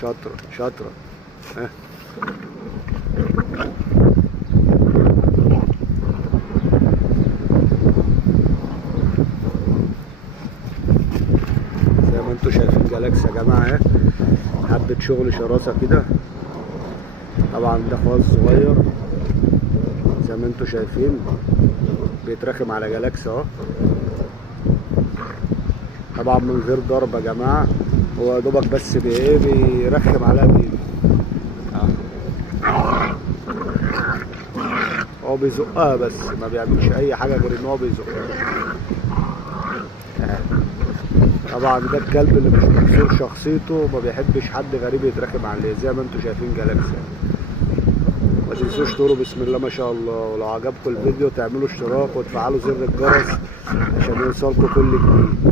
شاطرة شاطرة. ها زي ما انتوا شايفين جالاكس يا جماعة اهي، حبة شغل شراسة كده. طبعا ده خواص صغير زي ما انتوا شايفين بيترخم على جالاكس اهو، طبعا من غير ضرب يا جماعة، هو يا دوبك بس بيرخم عليها بايده. هو بيزقها بس ما بيعملش اي حاجة غير ان هو بيزقها. طبعا ده الكلب اللي مش مكسور شخصيته، ما بيحبش حد غريب يترخم عليه زي ما انتوا شايفين جالاكس. ما تنسوش تقولوا بسم الله ما شاء الله، ولو عجبكم الفيديو تعملوا اشتراك وتفعلوا زر الجرس عشان يوصلكم كل جديد.